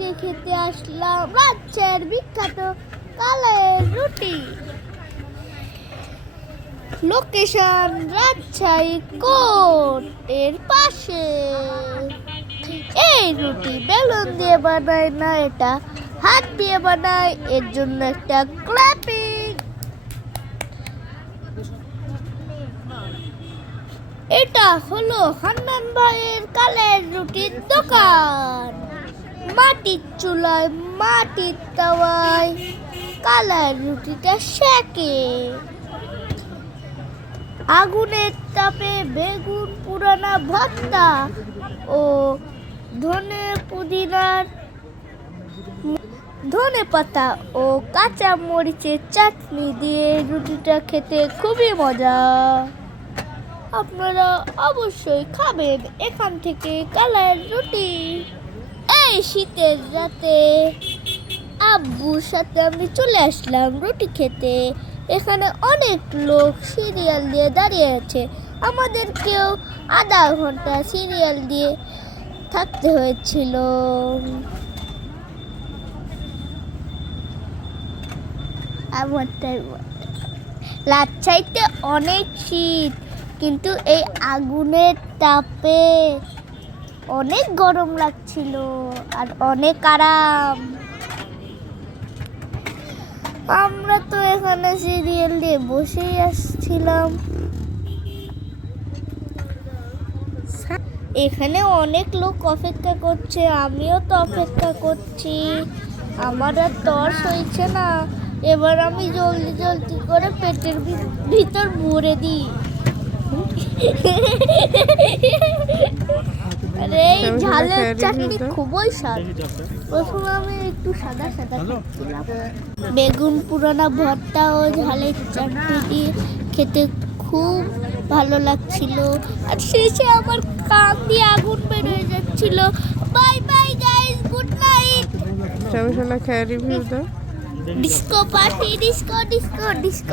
আজকে খেতে আসলাম রাজশাহীর বিখ্যাত কালাইয়ের রুটি। লোকেশন রাজশাহী কোর্টের পাশে। এই রুটি বেলুন দিয়ে বানায় না, এটা হাত দিয়ে বানায়, এর জন্য একটা ক্ল্যাপিং। এটা হলো হান্নান ভাইয়ের কালের রুটির দোকান। মাটির চুলায় মাটির তাওয়ায় কালার রুটিটা সেকে। আগুনের তাপে বেগুন পুরানা ভর্তা ও ধনে পাতা ও কাঁচা মরিচের চাটনি দিয়ে রুটিটা খেতে খুবই মজা। আপনারা অবশ্যই খাবেন এখান থেকে কালার রুটি। এই শীতের রাতে আব্বুর সাথে আমি চলে আসলাম রুটি খেতে। এখানে অনেক লোক সিরিয়াল দিয়ে দাঁড়িয়ে আছে। আমাদেরকেও আধা ঘন্টা সিরিয়াল দিয়ে থাকতে হয়েছিল। রাজশাহীতে অনেক শীত, কিন্তু এই আগুনের তাপে অনেক গরম লাগছিল আর অনেক আরাম। আমরা তো এখানে সিরিয়াল দিয়ে বসেই আসছিলাম। এখানে অনেক লোক অপেক্ষা করছে, আমিও তো অপেক্ষা করছি। আমার আর তর হয়েছে না, এবার আমি জলদি জলদি করে পেটের ভিতর ভরে দিই। আরে এই ঝালের চাটনি খুবই স্বাদ। প্রথমে আমি একটু সাদা সাদা খাচ্ছিলাম। বেগুন পুরানা ভর্তা ও ঝালের চাটনি দিয়ে খেতে খুব ভালো লাগছিল। আর শেষে আমার কান দিয়ে আগুন বের হয়ে যাচ্ছিল। Bye bye guys, good night. শোনা খেয়ে রিভিউ দাও। Disco party, disco disco disco.